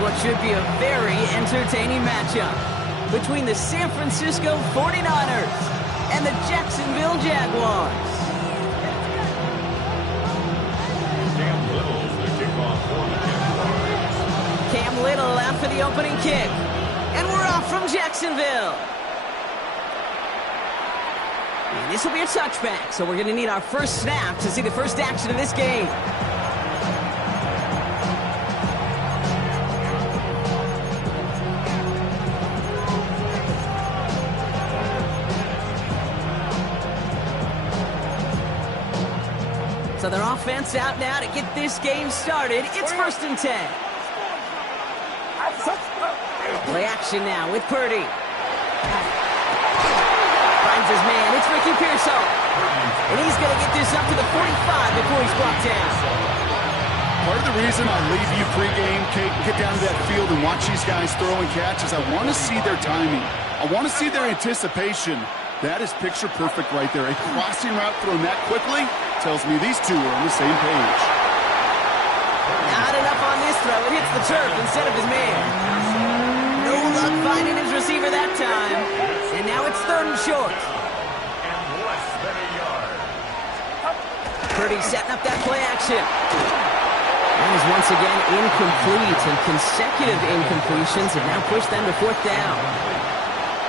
what should be a very entertaining matchup between the San Francisco 49ers and the Jacksonville Jaguars. Cam Little out for the opening kick. And we're off from Jacksonville. And this will be a touchback, so we're going to need our first snap to see the first action of this game. So their offense out now to get this game started. It's 1st and 10. Play action now with Purdy. Finds his man. It's Ricky Pearsall. And he's going to get this up to the 45 before he's brought down. Part of the reason I leave you pregame, Kate, get down to that field and watch these guys throw and catch is I want to see their timing. I want to see their anticipation. That is picture perfect right there. A crossing route thrown that quickly tells me these two are on the same page. Not enough on this throw. It hits the turf instead of his man. No luck finding his receiver that time. And now it's 3rd and short. Purdy setting up that play action. That is once again incomplete, and consecutive incompletions have now pushed them to 4th down.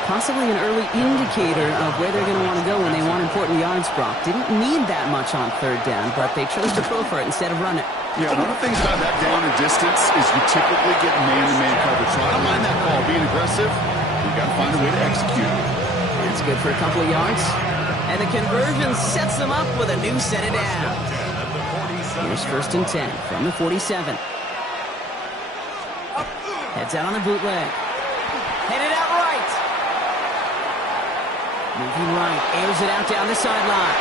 Possibly an early indicator of where they're going to want to go when they want important yards, Brock. Didn't need that much on 3rd down, but they chose to throw for it instead of run it. Yeah, one of the things about that down and distance is you typically get man-to-man coverage. So I don't mind that call. Being aggressive, you got to find a way to execute. It's good for a couple of yards. And the conversion sets them up with a new set of downs. Here's 1st and 10 from the 47. Heads out on a bootleg. Headed out right. Moving right, airs it out down the sideline.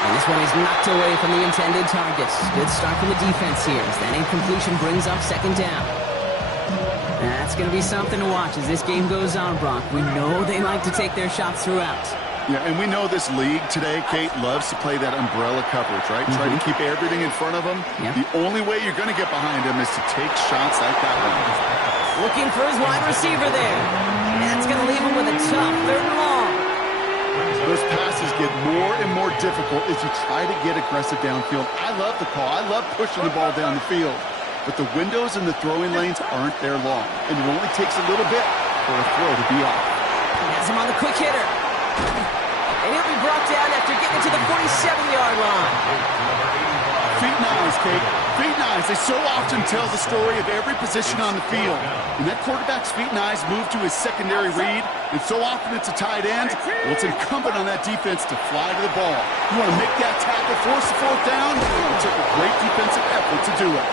And this one is knocked away from the intended targets. Good start from the defense here as that incompletion brings up 2nd down. That's going to be something to watch as this game goes on, Brock. We know they like to take their shots throughout. Yeah, and we know this league today, Kate, loves to play that umbrella coverage, right? Try to keep everything in front of them. Yep. The only way you're going to get behind them is to take shots like that one. Looking for his wide receiver there. And that's going to leave him with a tough 3rd and long. Those passes get more and more difficult as you try to get aggressive downfield. I love the call. I love pushing the ball down the field. But the windows in the throwing lanes aren't there long. And it only takes a little bit for a throw to be off. Has him on the quick hitter. And he'll be brought down after getting to the 47-yard line. Feet nice, Kate. Feet nice. They so often tell the story of every position on the field. And that quarterback's feet nice move to his secondary read. And so often it's a tight end. Well, it's incumbent on that defense to fly to the ball. You want to make that tackle, force the 4th down. It took a great defensive effort to do it.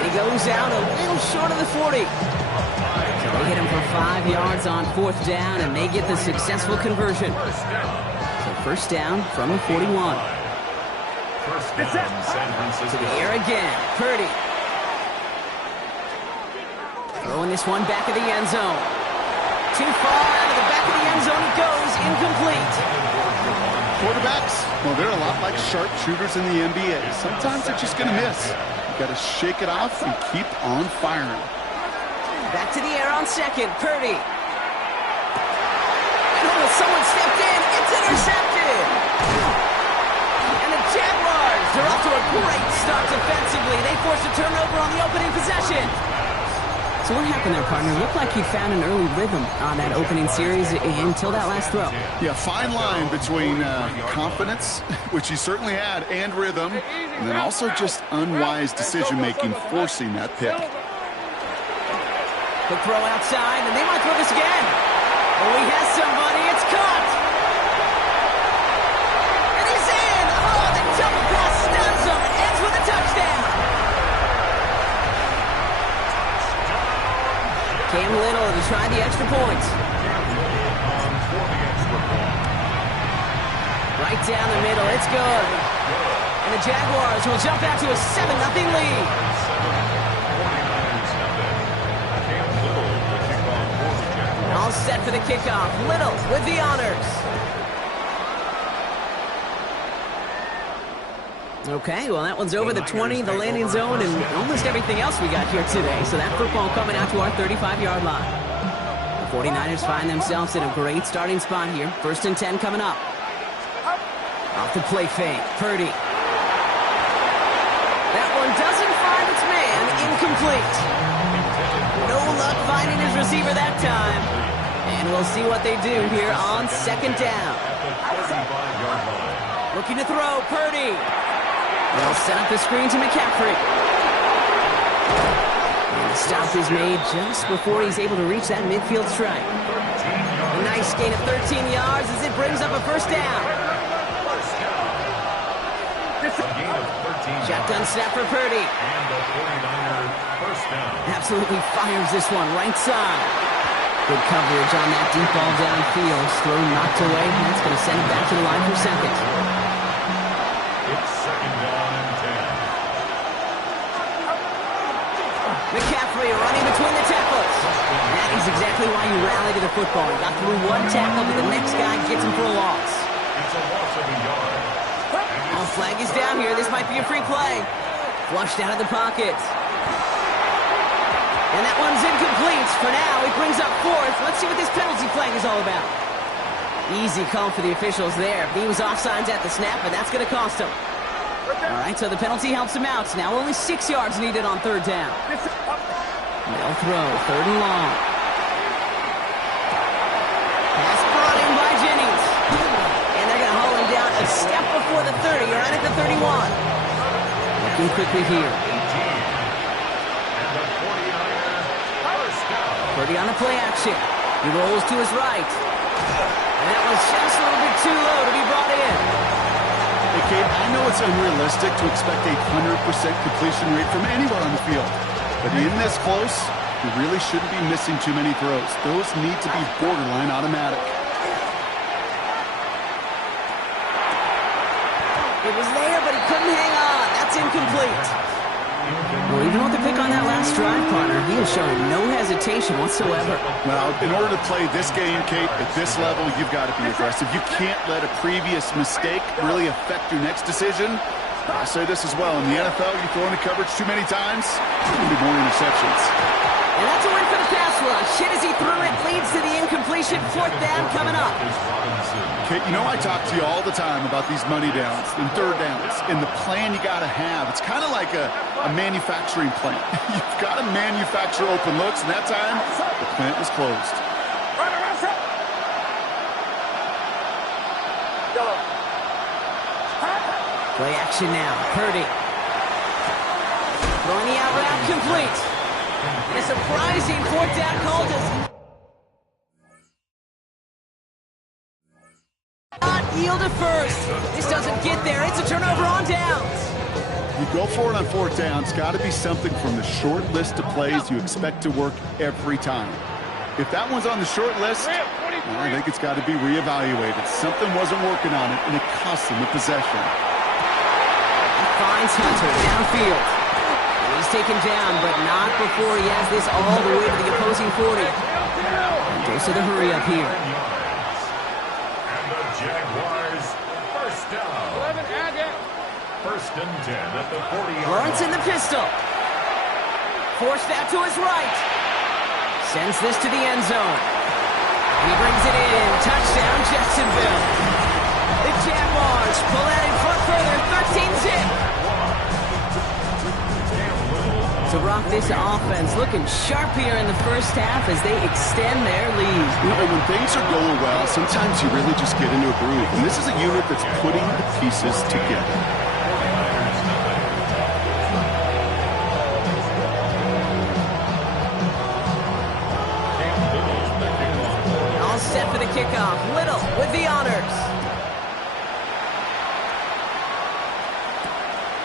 And he goes out a little short of the 40. So they hit him for 5 yards on 4th down, and they get the successful conversion. So 1st down from the 41. To the air again, Purdy. Throwing this one back of the end zone. Too far out of the back of the end zone it goes, incomplete. Quarterbacks, well, they're a lot like sharpshooters in the NBA. Sometimes they're just going to miss. You got to shake it off and keep on firing. Back to the air on 2nd, Purdy. Oh, someone stepped in. It's intercepted. And the Jaguars are off to a great start defensively. They forced a turnover on the opening possession. So what happened there, partner? Looked like he found an early rhythm on that opening series until that last throw. Yeah, fine line between confidence, which he certainly had, and rhythm, and then also just unwise decision-making, forcing that pick. Quick throw outside, and they might throw this again. Oh, he has somebody. It's caught. And he's in. Oh, the double pass stuns him. Ends with a touchdown. Cam Little to try the extra point. Right down the middle. It's good. And the Jaguars will jump out to a 7-0 lead. All set for the kickoff. Little with the honors. Okay, well, that one's over the 20, the landing zone, and almost everything else we got here today. So that football coming out to our 35-yard line. The 49ers find themselves in a great starting spot here. 1st and 10 coming up. Off the play fake, Purdy. That one doesn't find its man, incomplete. No luck finding his receiver that time. And we'll see what they do here on 2nd down. Looking to throw, Purdy. They'll set up the screen to McCaffrey. And the stop is made just before he's able to reach that midfield strike. A nice gain of 13 yards as it brings up a 1st down. Shotgun snap for Purdy. Absolutely fires this one right side. Good coverage on that deep ball downfield. Throw knocked away. That's going to send it back to the line for 2nd. It's 2nd down and 10. McCaffrey running between the tackles. That is exactly why you rally to the football. He got through one tackle, but the next guy gets him for a loss. It's a loss of a yard. Oh, flag is down here. This might be a free play. Flushed out of the pocket. And that one's incomplete. For now, it brings up 4th. Let's see what this penalty flag is all about. Easy call for the officials there. He was offsides at the snap, and that's going to cost him. All right, so the penalty helps him out. Now only 6 yards needed on 3rd down. They'll throw, 3rd and long. Pass brought in by Jennings. And they're going to haul him down a step before the 30, or right at the 31. Looking quickly here. Purdy on the play action. He rolls to his right. And that was just a little bit too low to be brought in. Hey, Kate, I know it's unrealistic to expect a 100% completion rate from anywhere on the field. But in this close, you really shouldn't be missing too many throws. Those need to be borderline automatic. It was there, but he couldn't hang on. That's incomplete. Well, even with the pick on that last drive, partner, he is showing no hesitation whatsoever. Well, in order to play this game, Kate, at this level, you've got to be aggressive. You can't let a previous mistake really affect your next decision. I say this as well. In the NFL, you throw into coverage too many times, there's going to be more interceptions. And that's a win for the pass rush. Hit as he threw it, leads to the incompletion. 4th down coming up. Kate, you know I talk to you all the time about these money downs and 3rd downs and the plan you got to have. It's kind of like a manufacturing plant. You've got to manufacture open looks, and that time, the plant was closed. Play action now. Purdy. Throwing the out route complete. And a surprising 4th down Coldest. Not yield at first. This doesn't get there. It's a turnover on downs. You go for it on 4th down. It's got to be something from the short list of plays you expect to work every time. If that one's on the short list, well, I think it's got to be reevaluated. Something wasn't working on it, and it cost them the possession. Finds Hunter downfield. And he's taken down, but not before he has this all the way to the opposing 40. And goes to the hurry up here. And the Jaguars, 1st down. 1st and 10 at the 40-yard line. Lawrence in the pistol. Forced out to his right. Sends this to the end zone. He brings it in. Touchdown, Jacksonville. The Jaguars pull out in front further, 13-zip. To rock this offense, looking sharp here in the 1st half as they extend their lead. You know, when things are going well, sometimes you really just get into a groove. And this is a unit that's putting the pieces together. All set for the kickoff. Little with the honors.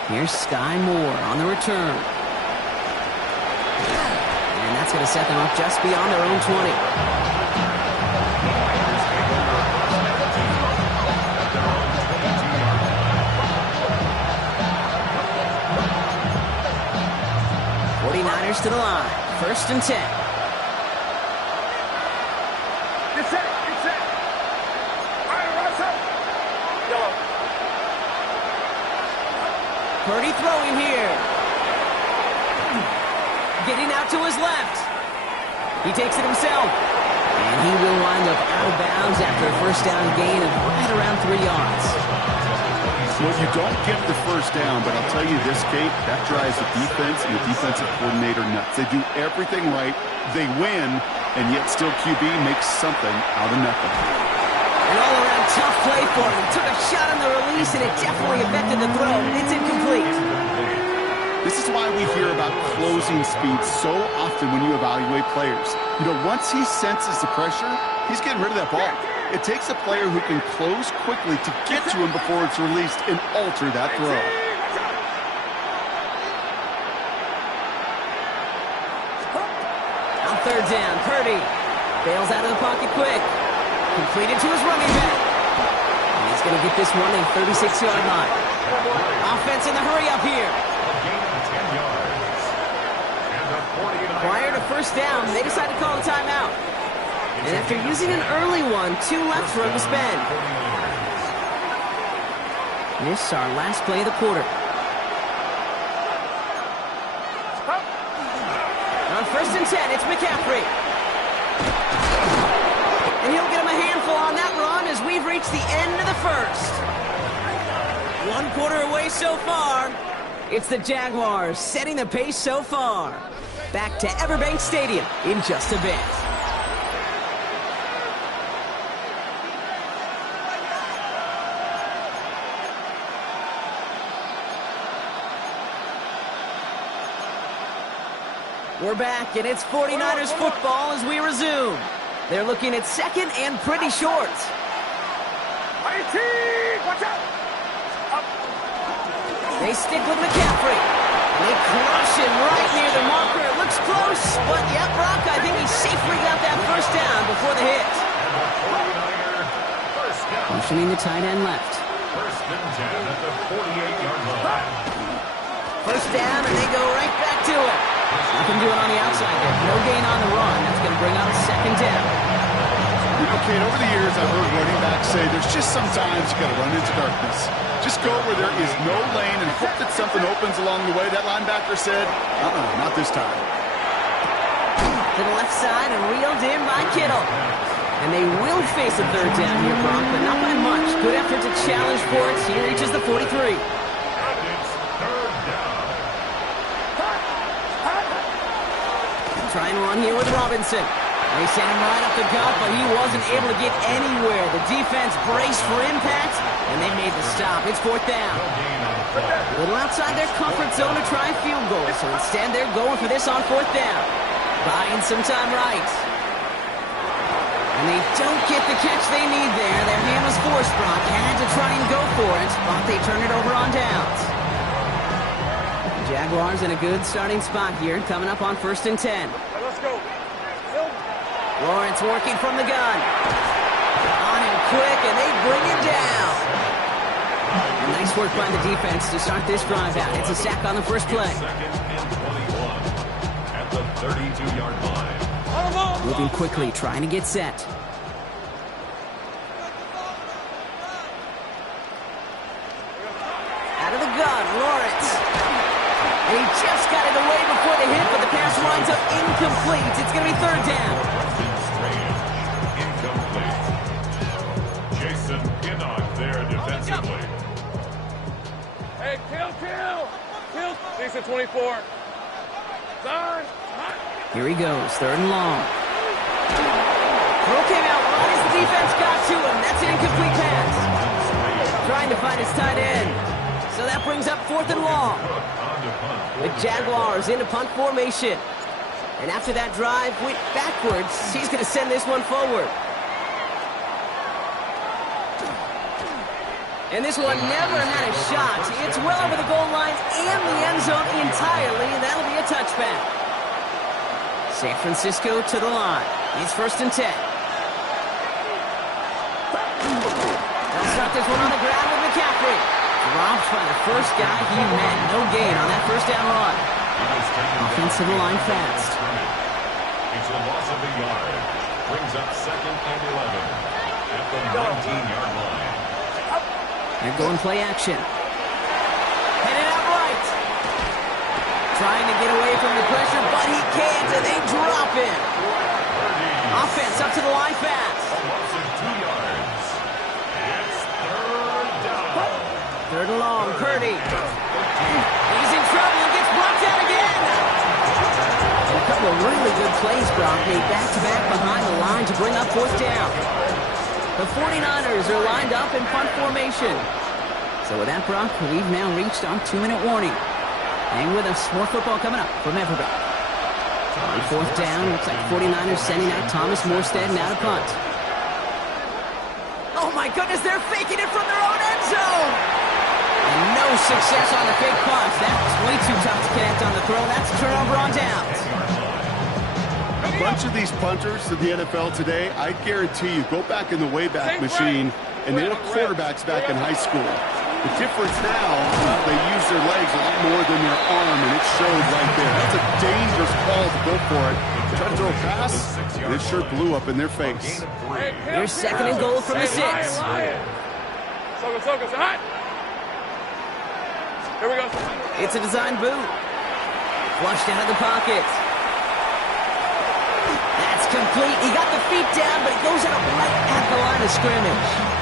Here's Sky Moore on the return. And that's going to set them up just beyond their own 20. To the line. 1st and 10. Get set. All right, Russell. Yellow. Purdy throwing here. Getting out to his left. He takes it himself. And he will wind up out of bounds after a first down gain of right around 3 yards. Well, you don't get the first down, but I'll tell you this, Kate, that drives the defense and the defensive coordinator nuts. They do everything right, they win, and yet still QB makes something out of nothing. An all-around tough play for him. He took a shot on the release, and it definitely affected the throw. It's incomplete. This is why we hear about closing speed so often when you evaluate players. You know, once he senses the pressure, he's getting rid of that ball. It takes a player who can close quickly to get to him before it's released and alter that throw. On third down, Purdy bails out of the pocket quick. Completed to his running back. And he's going to get this one in 36-yard line. Offense in the hurry up here. Prior to first down, they decide to call a timeout. And after using an early one, 2 left for him to spend. This is our last play of the quarter. On first and 10, it's McCaffrey. And he'll get him a handful on that run as we've reached the end of the first. 1 quarter away so far. It's the Jaguars setting the pace so far. Back to Everbank Stadium in just a bit. We're back, and it's 49ers football as we resume. They're looking at second and pretty short. Watch out! They stick with McCaffrey. They crush him right near the marker. It looks close, but yeah, Brock, I think he safely got that first down before the hit. Motioning the tight end left. First and 10 at the 48-yard line. First down, and they go right back to it. Nothing doing on the outside there. No gain on the run. That's going to bring on a second down. You know, Kate, over the years, I've heard running backs say there's just sometimes you got to run into darkness. Just go where there is no lane and hope that something opens along the way. That linebacker said, not this time. To the left side and reeled in by Kittle. And they will face a third down here, Brock, but not by much. Good effort to challenge for it. He reaches the 43. Try and run here with Robinson. They sent him right up the gut, but he wasn't able to get anywhere. The defense braced for impact, and they made the stop. It's fourth down. A little outside their comfort zone to try field goal, so instead they're going for this on fourth down. Buying some time right. And they don't get the catch they need there. Their hand was forced, Brock. Had to try and go for it, but they turn it over on downs. Jaguars in a good starting spot here, coming up on first and 10. Let's go. Lawrence working from the gun. On him quick, and they bring him down. And nice work by the defense to start this drive out. It's a sack on the first play. Second and 21 at the 32-yard line. Moving quickly, trying to get set. Out of the gun, Lawrence. And he just got it away before the hit, but the pass winds up incomplete. It's going to be third down. Incomplete. Jason Pinnock there defensively. Hey, kill! Decent 24. Done. Here he goes, third and long. Throw came out right as the defense got to him. That's an incomplete pass. Trying to find his tight end. So that brings up fourth and long. The Jaguars into punt formation. And after that drive went backwards, he's going to send this one forward. And this one never had a shot. It's well over the goal line and the end zone entirely, and that'll be a touchback. San Francisco to the line. It's first and 10. They'll start this one on the ground with McCaffrey. Dropped by the first guy he met. No gain on that first down run. Offensive line fast. It's a loss of a yard. Brings up second and 11 at the 19-yard line. They're going play action. Headed out Trying to get away from the pressure, but he can't, and they drop him. Offense up to the line fast. Loss of 2 yards. It's third down. Third and long, Purdy. He's in trouble and gets blocked out again. And a couple of really good plays, Brock, made back-to-back behind the line to bring up fourth down. The 49ers are lined up in punt formation. So with that, Brock, we've now reached our 2-minute warning. Hang with us. More football coming up from Everett. On fourth down, looks like 49ers sending out Thomas Morstead now to punt. Oh my goodness, they're faking it from their own end zone! And no success on the fake punt. That's way too tough to connect on the throw. That's a turnover on downs. A bunch of these punters in the NFL today, I guarantee you, go back in the Wayback Machine, and they were quarterbacks back in high school. The difference now, they use their legs a lot more than their arm, and it showed right there. That's a dangerous call to go for it. Try to throw a pass, and it sure blew up in their face. Here's second and goal from the 6. Focus, hot. Here we go. It's a design boot. Flushed out of the pocket. That's complete. He got the feet down, but it goes out right at the line of scrimmage.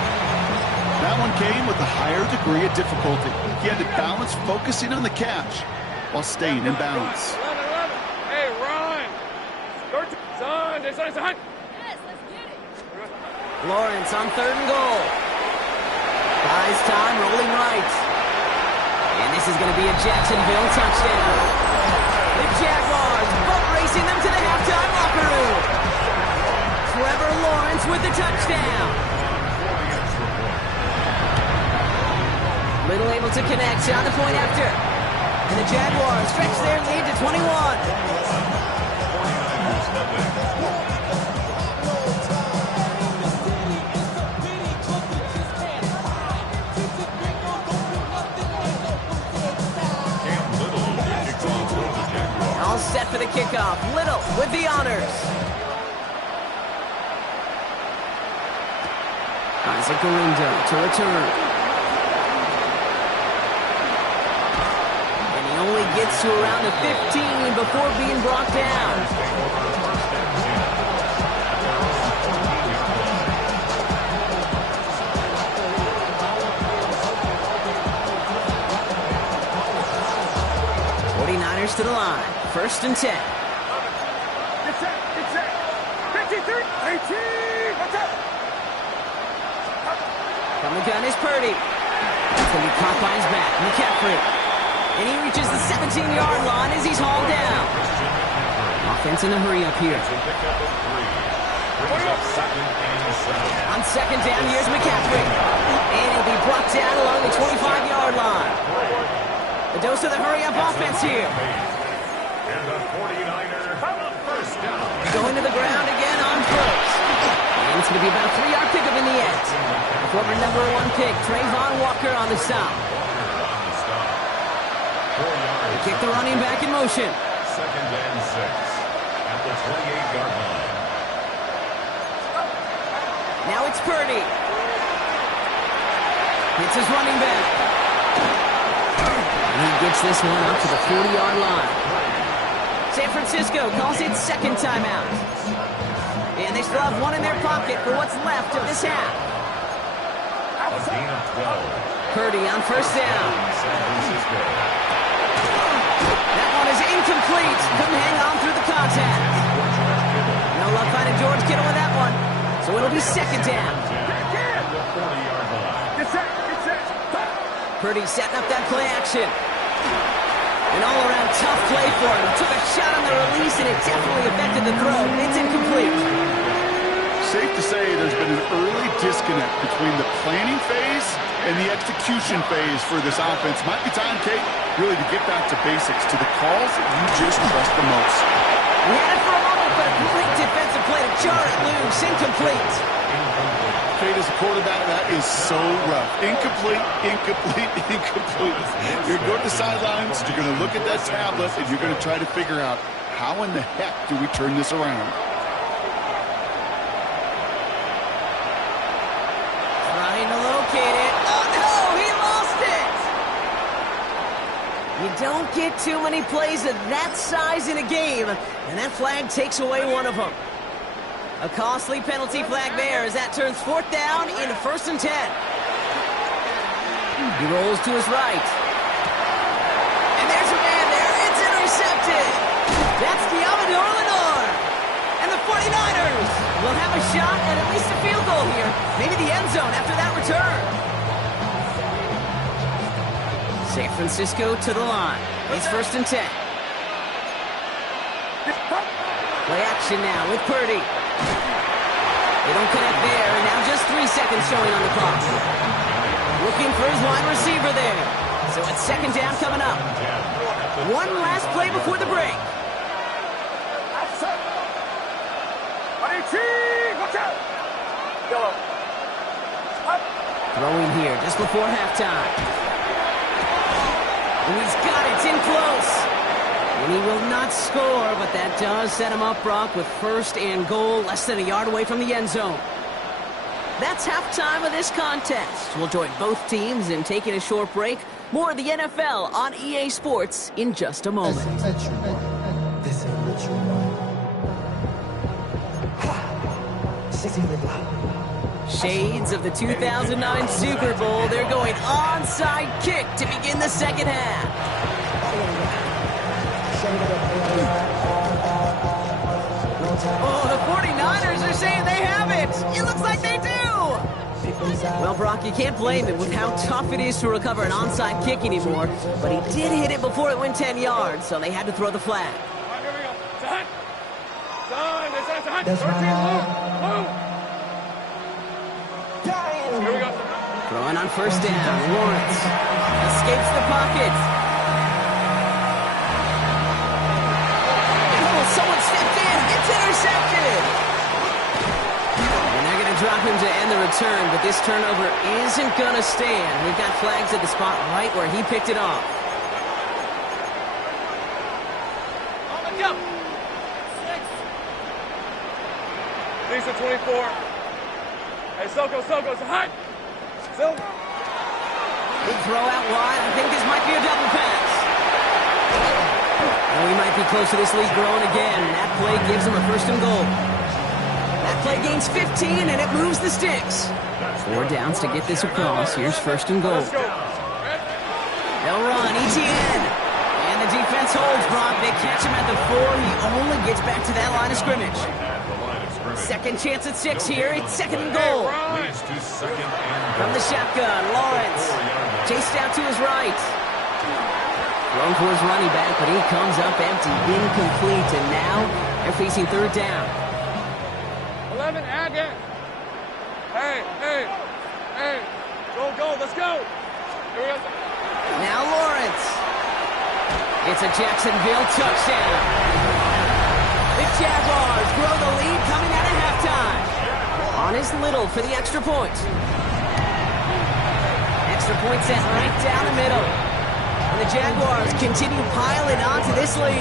That one came with a higher degree of difficulty. He had to balance focusing on the catch while staying in bounds. 11. Hey, run. Son, yes, let's get it. Lawrence on third and goal. Buys time, rolling right. And this is going to be a Jacksonville touchdown. The Jaguars boat racing them to the halftime locker room. Trevor Lawrence with the touchdown. Little able to connect on the point after. And the Jaguars stretch their lead to 21. All set for the kickoff. Little with the honors. Isaac Galindo to return. Only gets to around the 15 before being brought down. '49ers to the line. First and 10. Get set. 53, 18. What's up? From the gun is Purdy. That's going to be caught by his back. McCaffrey. And he reaches the 17-yard line as he's hauled down. Offense in a hurry up here. On second down, here's McCaffrey. And he'll be brought down along the 25-yard line. The dose of the hurry-up offense here. And the 49ers have a first down. Going to the ground again on first. And it's going to be about a 3-yard pickup in the end. The former number 1 pick, Trayvon Walker on the stop. Kick the running back in motion. Second and 6 at the 28-yard line. Now it's Purdy. It's his running back. And he gets this one up to the 40-yard line. San Francisco calls it second timeout. And they still have one in their pocket for what's left of this half. A gain of 12. Purdy on first down. San Francisco. That one is incomplete. Couldn't hang on through the contact. No luck finding George Kittle with that one. So it'll be second down. The 40-yard line. Get set. Purdy setting up that play action. An all-around tough play for him. He took a shot on the release, and it definitely affected the throw. It's incomplete. Safe to say there's been an early disconnect between the planning phase and the execution phase for this offense. Might be time, Kate, really to get back to basics, to the calls that you just trust the most. We had it for a moment, but a great defensive play to jar it loose. Incomplete. Kate, as a quarterback, that is so rough. Incomplete. You're going to the sidelines, you're going to look at that tablet, and you're going to try to figure out how in the heck do we turn this around. Trying to locate it. Oh, no! He lost it! You don't get too many plays of that size in a game, and that flag takes away one of them. A costly penalty flag there as that turns 4th down into 1st and 10. He rolls to his right. And there's a man there. It's intercepted. That's Diamador Lenore. And the 49ers will have a shot at least a field goal here. Maybe the end zone after that return. San Francisco to the line. It's 1st and 10. Play action now with Purdy. They don't connect there, and now just 3 seconds showing on the clock. Looking for his wide receiver there. So it's 2nd down coming up. One last play before the break. Throwing here just before halftime. And he's got it. It's in close. And he will not score, but that does set him up, Brock, with 1st and goal, less than a yard away from the end zone. That's halftime of this contest. We'll join both teams in taking a short break. More of the NFL on EA Sports in just a moment. Shades of the 2009 Super Bowl. They're going onside kick to begin the 2nd half. Oh, the 49ers are saying they have it. It looks like they do. Well, Brock, you can't blame him with how tough it is to recover an onside kick anymore. But he did hit it before it went 10 yards, so they had to throw the flag. Here we go. It's a hunt. 13, move. Here we go. Throwing on 1st down. Lawrence escapes the pocket. Someone stepped in. It's intercepted. And they're going to drop him to end the return, but this turnover isn't going to stand. We've got flags at the spot right where he picked it off. Lisa 24. Hey, Soko, it's a high. Silver. Big throw out wide. I think this might be a double pass. And we might be close to this lead growing again. That play gives them a 1st and goal. That play gains 15, and it moves the sticks. 4 downs to get this across. Here's 1st and goal. They'll run. ETN. And the defense holds, Brock. They catch him at the 4. He only gets back to that line of scrimmage. 2nd chance at 6 here. It's 2nd and goal. From the shotgun, Lawrence. Chased out to his right. Thrown for his running back, but he comes up empty, incomplete, and now they're facing 3rd down. 11, add it. Hey. Go, let's go. Here we go. Now Lawrence. It's a Jacksonville touchdown. The Jaguars grow the lead coming out of halftime. On is Little for the extra point. Extra point set right down the middle. And the Jaguars continue piling onto this lead.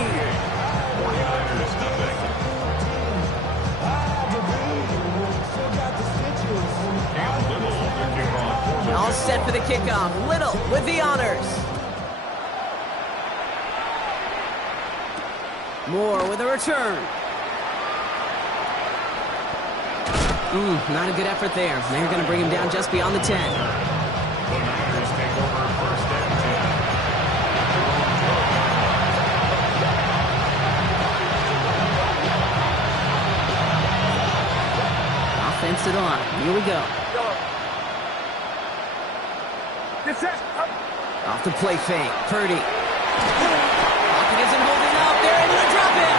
All set for the kickoff. Little with the honors. Moore with a return. Not a good effort there. They're going to bring him down just beyond the 10. The Niners take over 1st and 10. Offense to the line. Here we go. Off the play fake. Purdy. Pocket isn't holding up. They're able to drop it.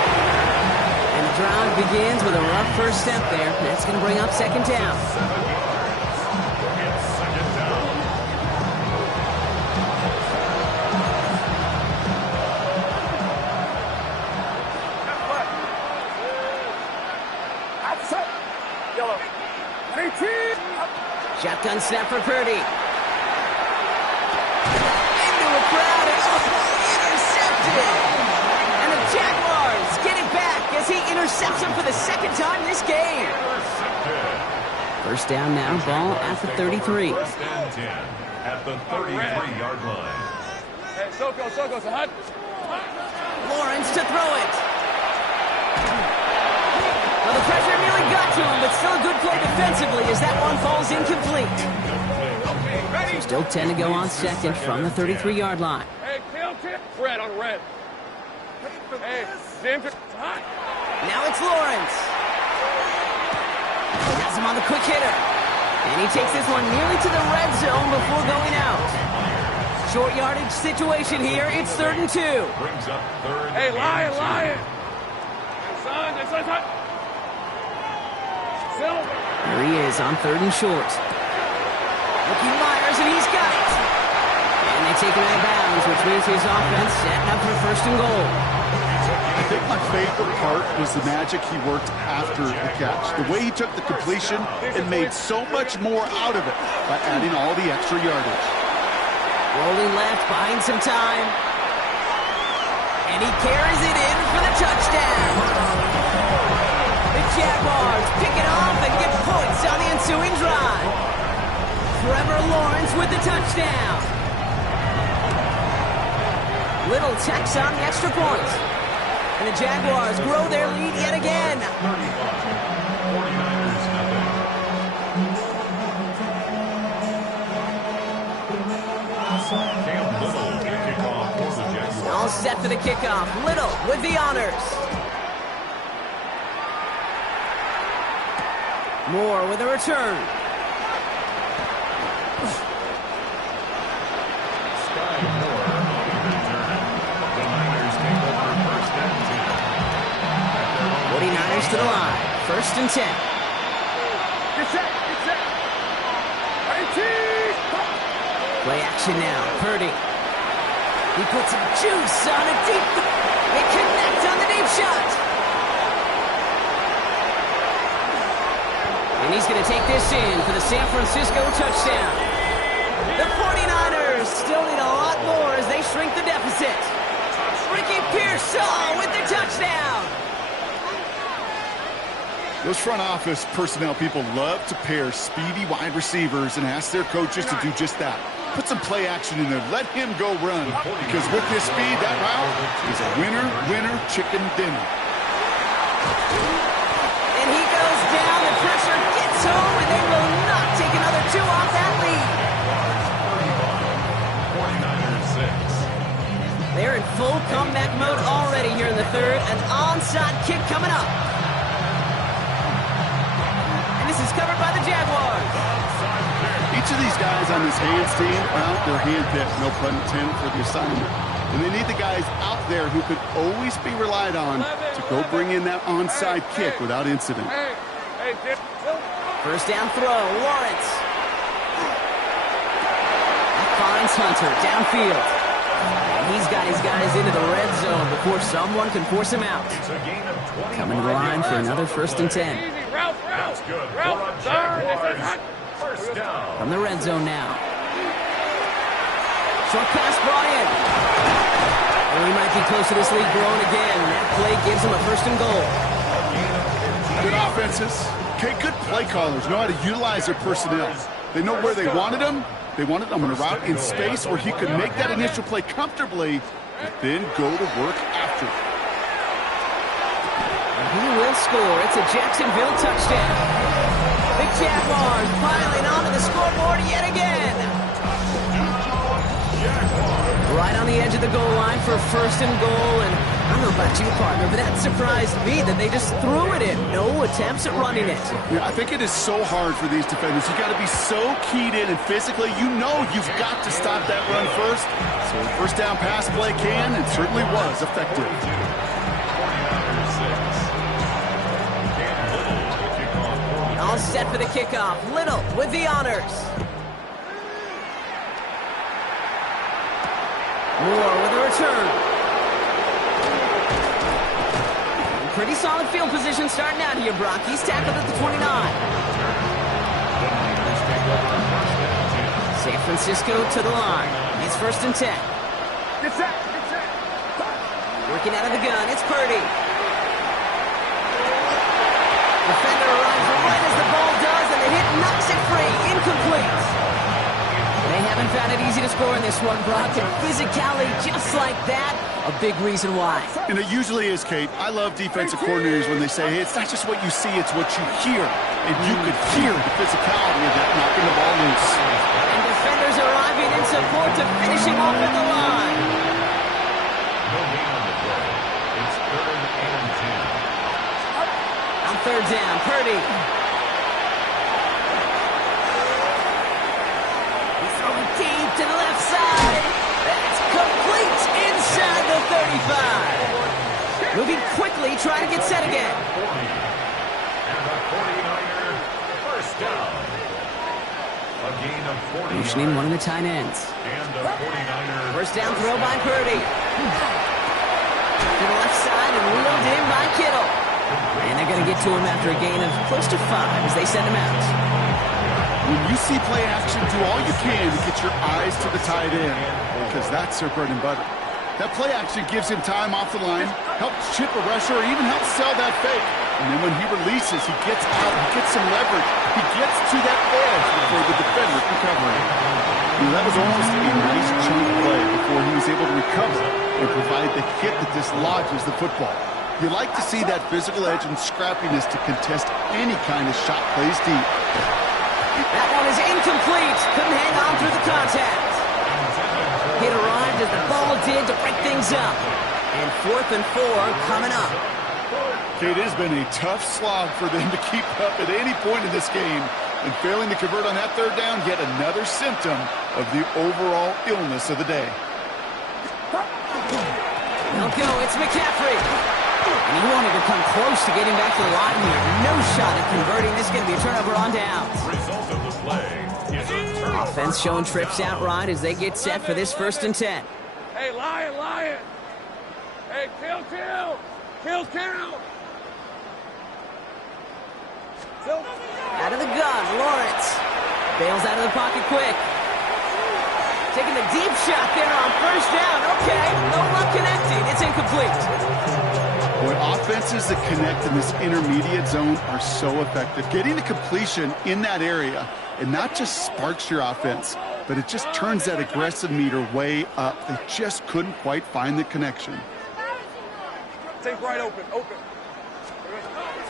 And the drive begins with a rough 1st step there. That's going to bring up 2nd down. It's 2nd down. Shotgun snap for Purdy. Into a crowd. It's intercepted. And the Jaguars get it back as he intercepts him for the 2nd time this game. Intercepted. 1st down now. Ball at the 33. 1st and 10 at the 33-yard line. Hey, Lawrence to throw it. Well, the pressure nearly got to him, but still a good play defensively as that one falls incomplete. Still 10 to go on second from the 33-yard line. Hey, red on red. Hey, James, it's hot. Now it's Lawrence. He has him on the quick hitter. And he takes this one nearly to the red zone before going out. Short yardage situation here. It's 3rd and 2. Brings up 3rd. Hey, Lion. Son. Silver. There he is on 3rd and short. Looking Myers, and he's got it. And they take him out of bounds, which means his offense setting up for 1st and goal. I think my favorite part was the magic he worked after the catch. The way he took the completion and made so much more out of it by adding all the extra yardage. Rolling left, buying some time. And he carries it in for the touchdown. The Jaguars pick it off and get points on the ensuing drive. Trevor Lawrence with the touchdown. Little tacks on the extra point. And the Jaguars grow their lead yet again. 49ers nothing. Cam Little to kick off for the Jaguars. All set for the kickoff. Little with the honors. Moore with a return. Sky Moore on the return. The Niners take over 1st and 10. 49ers to the line. 1st and 10. Get set. Play action now. Purdy. He puts some juice on a deep. They connect on the deep shot. And he's going to take this in for the San Francisco touchdown. The 49ers still need a lot more as they shrink the deficit. Ricky Pearsall with the touchdown. Those front office personnel people love to pair speedy wide receivers and ask their coaches to do just that. Put some play action in there. Let him go run. Because with his speed, that route is a winner, chicken dinner. And he goes down. The pressure gets home, and they will not take another 2 off that lead. 49ers 6. They're in full comeback mode already here in the 3rd. An onside kick coming up. And this is covered by the Jaguars. Each of these guys on this hands team, well, they're handpicked, no pun intended, for the assignment. And they need the guys out there who could always be relied on to go bring in that onside kick without incident. Hey, First down throw, Lawrence. Finds Hunter downfield. And he's got his guys into the red zone before someone can force him out. It's a gain of 20. Coming to the line for another 1st and 10. easy, route. That's good. For the Jaguars. 1st down. From the red zone now. Short pass brought in. And we might be close to this lead growing again. That play gives him a 1st and goal. Good offenses. Okay, good play callers know how to utilize their personnel. They know where they wanted them. They wanted them on a route in space where he could make that initial play comfortably, but then go to work after. He will score. It's a Jacksonville touchdown. The Jaguars piling onto the scoreboard yet again. Right on the edge of the goal line for 1st and goal. And I don't know about you, partner, but that surprised me that they just threw it in. No attempts at running it. Yeah, I think it is so hard for these defenders. You got to be so keyed in and physically, you know you've got to stop that run first. So the 1st down pass play can and certainly was effective. 49ers 6. All set for the kickoff. Little with the honors. Moore with a return. Pretty solid field position starting out here, Brock. He's tackled at the 29. San Francisco to the line. It's 1st and 10. Get set. Working out of the gun. It's Purdy. Defender arrives right as the ball does, and the hit knocks it free. Incomplete. They have Haven't found it easy to score in this one, Brock. And physicality just like that, a big reason why. And it usually is, Kate. I love defensive coordinators when they say, hey, it's not just what you see, it's what you hear. And you could hear the physicality of that knocking the ball loose. And defenders arriving in support to finish him off at the line. No gain on the play. It's 3rd and 10. On 3rd down, Purdy. He's throwing deep to the left side. That's complete inside the 35. Moving quickly, trying to get set again. 40. And the 49er first down. A gain of 40. Motioning one of the tight ends. And the 49er First down throw by Purdy. To the left side and wheeled in by Kittle. And they're going to get to him after a gain of close to 5 as they send him out. When you see play action, do all you can to get your eyes to the tight end, because that's their bread and butter. That play action gives him time off the line, helps chip a rusher, or even helps sell that fake. And then when he releases, he gets out, he gets some leverage. He gets to that edge before the defender can cover him. That was almost a nice chunk play before he was able to recover and provide the hit that dislodges the football. You like to see that physical edge and scrappiness to contest any kind of shot plays deep. That one is incomplete. Couldn't hang on through the contact. It arrived as the ball did to break things up. And 4th and 4 coming up. It has been a tough slog for them to keep up at any point in this game. And failing to convert on that 3rd down, yet another symptom of the overall illness of the day. They'll go. It's McCaffrey. And he wanted to come close to getting back to the line here. No shot at converting. This is going to be a turnover on downs. result of the play is a turnover. Offense showing trips out right as they get set for this 1st and 10. Hey, Lion. Hey, kill. Out of the gun, Lawrence. Bails out of the pocket quick. Taking the deep shot there on 1st down. Okay, no luck connecting. It's incomplete. Boy, offenses that connect in this intermediate zone are so effective. Getting the completion in that area, it not just sparks your offense, but it just turns that aggressive meter way up. They just couldn't quite find the connection. Take right open.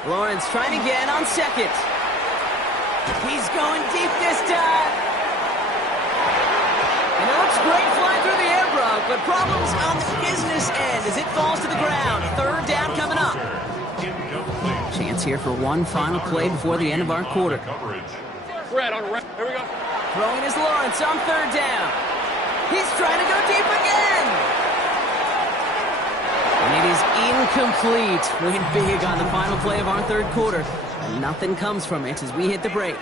Lawrence trying again on 2nd. He's going deep this time. And it looks great flying through the air, Brock, but problems on the business end as it falls to the ground. 3rd down coming up. Chance here for one final play before the end of our quarter. Red on red. Here we go. Throwing is Lawrence on 3rd down. He's trying to go deep again. And it is incomplete. Win big on the final play of our 3rd quarter. And nothing comes from it as we hit the break.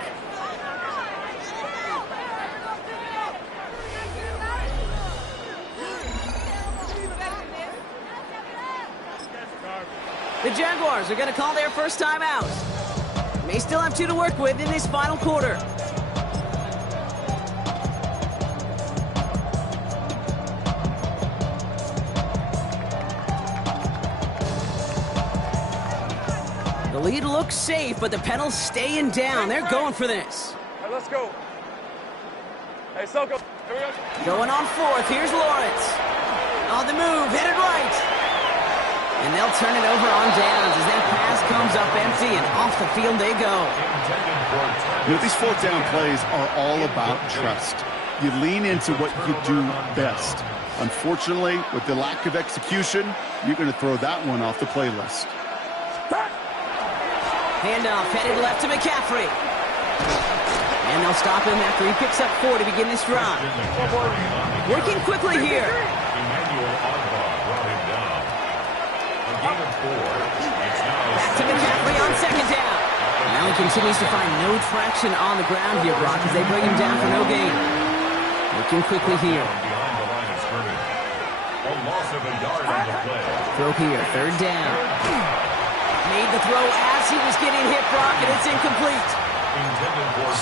The Jaguars are going to call their first time out. May still have 2 to work with in this final quarter. The lead looks safe, but the pedals staying down. They're going for this. Hey, let's go. Hey, Soko. Here we go. Going on 4th. Here's Lawrence. On the move. Hit it right. And they'll turn it over on downs as that pass comes up empty, and off the field they go. You know, these 4th down plays are all about trust. You lean into what you do best. Unfortunately, with the lack of execution, you're going to throw that one off the playlist. Handoff headed left to McCaffrey. And they'll stop him after he picks up 4 to begin this drive. Working quickly here. Back to McCaffrey on 2nd down. Now he continues to find no traction on the ground here, Brock, as they bring him down for no gain. Working quickly here. Throw here, 3rd down. Made the throw as he was getting hit, Brock, and it's incomplete.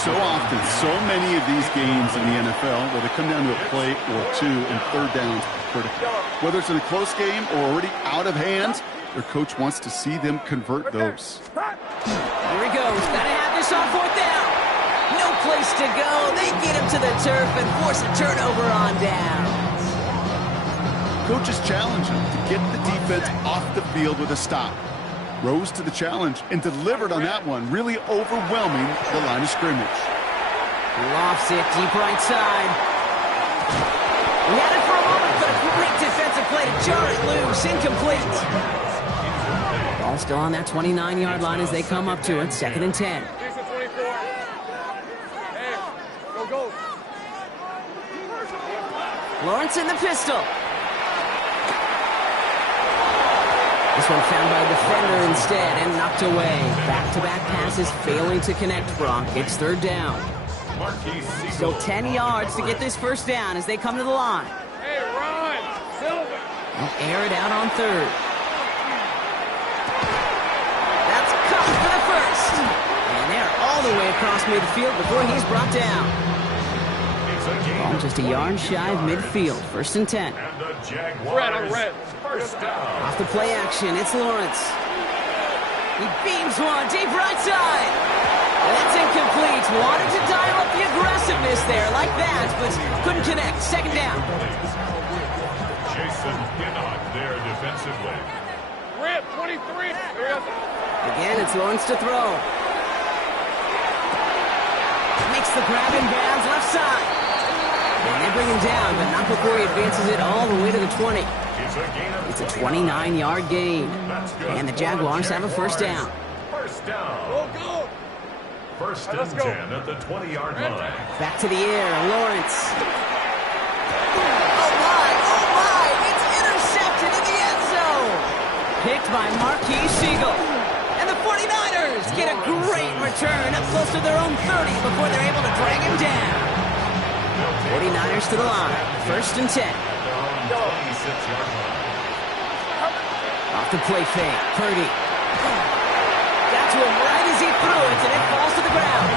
So often, so many of these games in the NFL where they come down to a play or 2 and 3rd downs are critical. Whether it's in a close game or already out of hand, their coach wants to see them convert those. Here he goes. Gotta have this on 4th down. No place to go. They get him to the turf and force a turnover on down. Coaches challenge him to get the defense off the field with a stop. Rose to the challenge and delivered on that one, really overwhelming the line of scrimmage. Lofts it deep right side. He had it for a moment, but a great defensive play to jar it loose. Incomplete. Ball still on that 29-yard line as they come up to it. 2nd and 10. Go. Lawrence in the pistol. This one found by a defender instead and knocked away. Back-to-back passes failing to connect, Brock. It's 3rd down. Still 10 yards to get this first down as they come to the line. Hey, Ron! Silver! They'll air it out on 3rd. That's caught for the first. And they're all the way across midfield before he's brought down. Ball just a yard shy of midfield. 1st and 10. Red. Off the play action, it's Lawrence. He beams one deep right side. That's incomplete. Wanted to dial up the aggressiveness there like that, but couldn't connect. 2nd down. Jason Pinnock there defensively. Rip, 23. Again, it's Lawrence to throw. Makes the grab in bounds left side. And they bring him down, but not before he advances it all the way to the 20. It's a 29-yard gain. And the Jaguars have a 1st down. First down. Go. 1st and 10 at the 20-yard line. Back to the air, Lawrence. Oh my, it's intercepted in the end zone. Picked by Marquis Siegel. And the 49ers get a great return up close to their own 30 before they're able to drag him down. 49ers to the line. 1st and 10. Off the play fake. Purdy. Got to him right as he threw it, and it falls to the ground.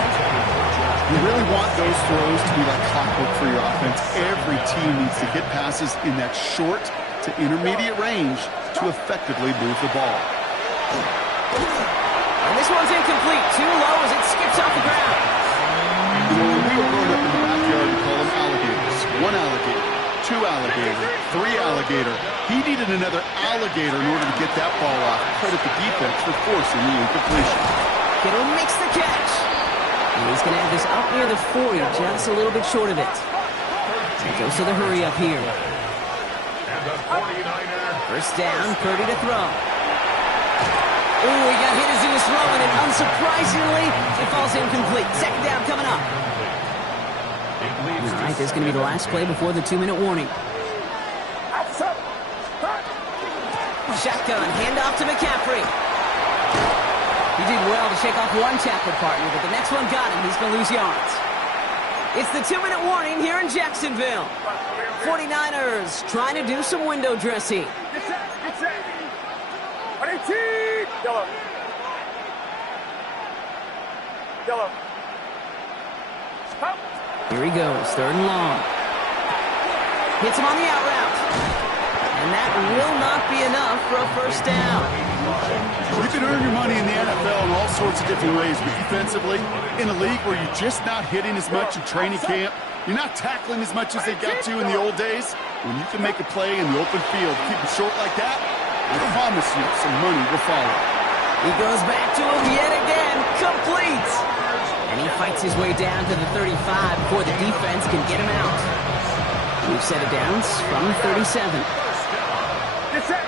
You really want those throws to be like clockwork for your offense. Every team needs to get passes in that short to intermediate range to effectively move the ball. And this one's incomplete. Too low as it skips off the ground. You know, when we were growing up in the backyard, we call them alligators. 1 alligator, 2 alligator, 3 alligator. He needed another alligator in order to get that ball off. Credit the defense for forcing the incompletion. Kittle makes the catch. And he's going to have this up near the 40, just a little bit short of it. He goes to the hurry up here. And the 49er. 1st down, Purdy to throw. Ooh, he got hit as he was throwing, and unsurprisingly, it falls incomplete. 2nd down coming up. All right, this is going to be the last play before the 2-minute warning. Shotgun, handoff to McCaffrey. He did well to shake off one tackle partner, but the next one got him. He's going to lose yards. It's the 2-minute warning here in Jacksonville. 49ers trying to do some window dressing. Get set. 118. Yellow. Stop. Here he goes, 3rd and long. Hits him on the out route. And that will not be enough for a 1st down. You can earn your money in the NFL in all sorts of different ways, but defensively, in a league where you're just not hitting as much in training camp, you're not tackling as much as they got to in the old days, when you can make a play in the open field, keep it short like that, I promise you some money will follow. He goes back to him yet again, complete. And he fights his way down to the 35 before the defense can get him out. We've set it down from 37. Get set.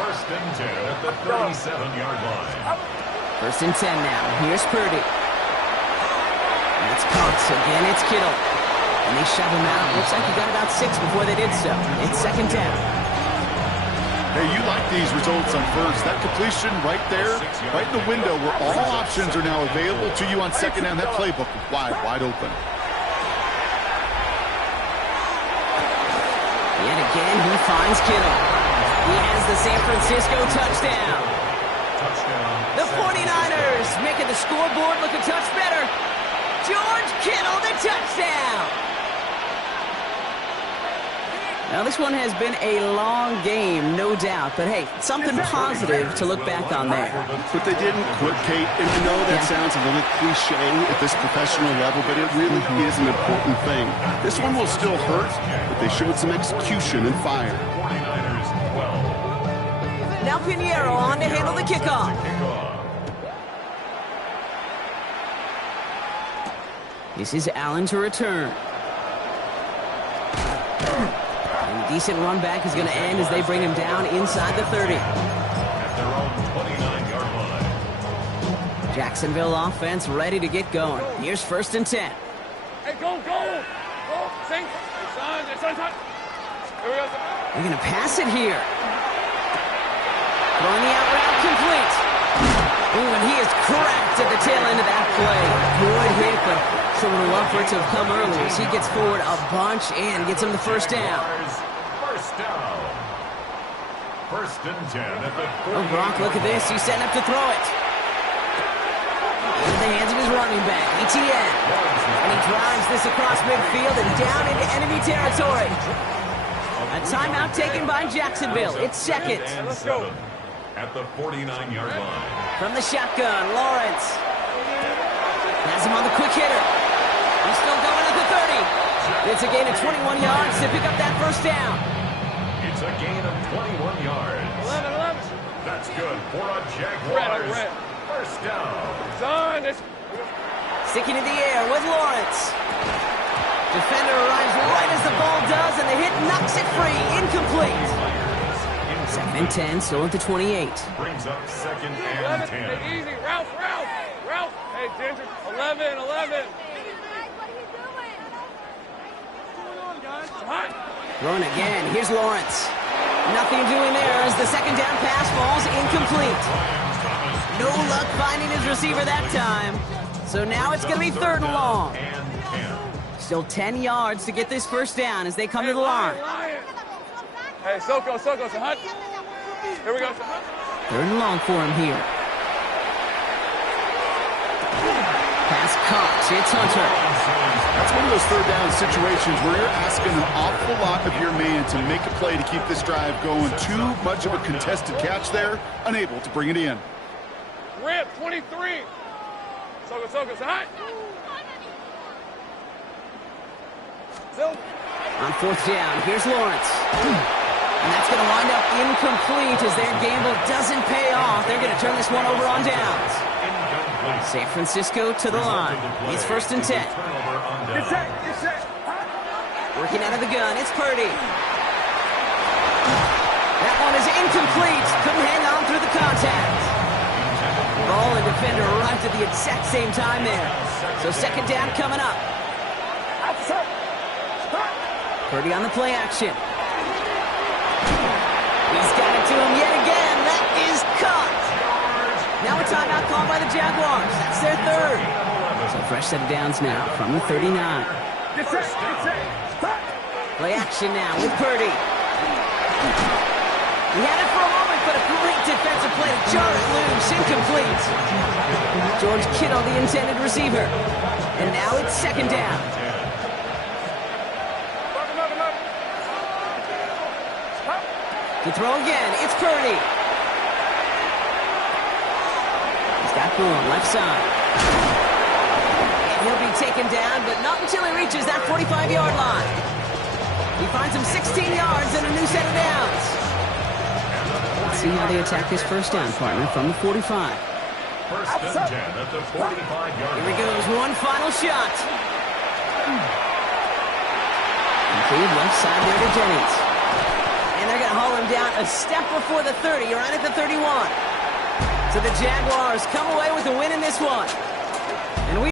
1st and 10 at the 37-yard line. 1st and 10 now. Here's Purdy. That's caught. Again, it's Kittle. And they shove him out. Looks like he got about 6 before they did so. It's 2nd down. Hey, you like these results on 1st. That completion right there, right in the window where all options are now available to you on 2nd down. That playbook is wide open. Yet again, he finds Kittle. He has the San Francisco touchdown. The 49ers making the scoreboard look a touch better. George Kittle, the touchdown. Now, this one has been a long game, no doubt. But, hey, something positive to look back on there. But they didn't quit, Kate. And you know that sounds a little cliche at this professional level, but it really is an important thing. This one will still hurt, but they showed some execution and fire. Now Pinheiro on to handle the kickoff. This is Allen to return. And a decent run back is going to end as they bring him down inside the 30. At their own 29-yard line. Jacksonville offense ready to get going. Here's 1st and 10. Hey, go! Go! Sing! Son! Here we go. They're going to pass it here. Throwing the out route complete. Ooh, and he is cracked at the tail end of that play. Good hit, but sure would love for it to have come earlier as he gets forward a bunch and gets him the 1st down. First down. 1st and 10 at the 40. Oh, Brock, look at this. He's setting up to throw it. Into the hands of his running back, ETN. And he drives this across midfield and down into enemy territory. A timeout taken by Jacksonville. It's 2nd. Let's go. At the 49-yard line. From the shotgun, Lawrence. Has him on the quick hitter. He's still going at the 30. It's a gain of 21 yards to pick up that 1st down. It's a gain of 21 yards. 11. That's good for a Jaguars. Red. 1st down. Son, Sticking in the air with Lawrence. Defender arrives right as the ball does, and the hit knocks it free. Incomplete. 2nd and 10, still at the 28. Brings up 2nd and 11. 10. Hey, easy. Ralph. Hey, Ginger. 11. What are you doing? Hot. Throwing again. Here's Lawrence. Nothing doing there as the 2nd down pass falls incomplete. No luck finding his receiver that time. So now it's going to be 3rd and long. Still 10 yards to get this 1st down as they come to the line. Hey, Soko, Sahut. Here we go, Sahut. 3rd and long for him here. Pass caught. It's Hunter. That's one of those 3rd down situations where you're asking an awful lot of your man to make a play to keep this drive going. Too much of a contested catch there, unable to bring it in. Rip, 23. Soko, Sahut. On 4th down, here's Lawrence. And that's going to wind up incomplete as their gamble doesn't pay off. They're going to turn this one over on downs. San Francisco to the line. It's 1st and 10. Working out of the gun, it's Purdy. That one is incomplete. Couldn't hang on through the contact. Ball and defender arrived at the exact same time there. So 2nd down coming up. Purdy on the play action. He's got it to him yet again. That is caught. Now a timeout called by the Jaguars. That's their 3rd. So fresh set of downs now from the 39. Play action now with Purdy. He had it for a moment, but a great defensive play to jar it loose. Incomplete. George Kittle, the intended receiver. And now it's 2nd down. To throw again, it's Purdy. He's got Bourne, left side. And he'll be taken down, but not until he reaches that 45-yard line. He finds him 16 yards and a new set of downs. Let's see how they attack this 1st down, partner, from the 45. 1st and 10 at the 45-yard line. Here he goes, one final shot. Complete left side there to Jennings. And they're going to haul him down a step before the 30. You're right at the 31. So the Jaguars come away with a win in this one.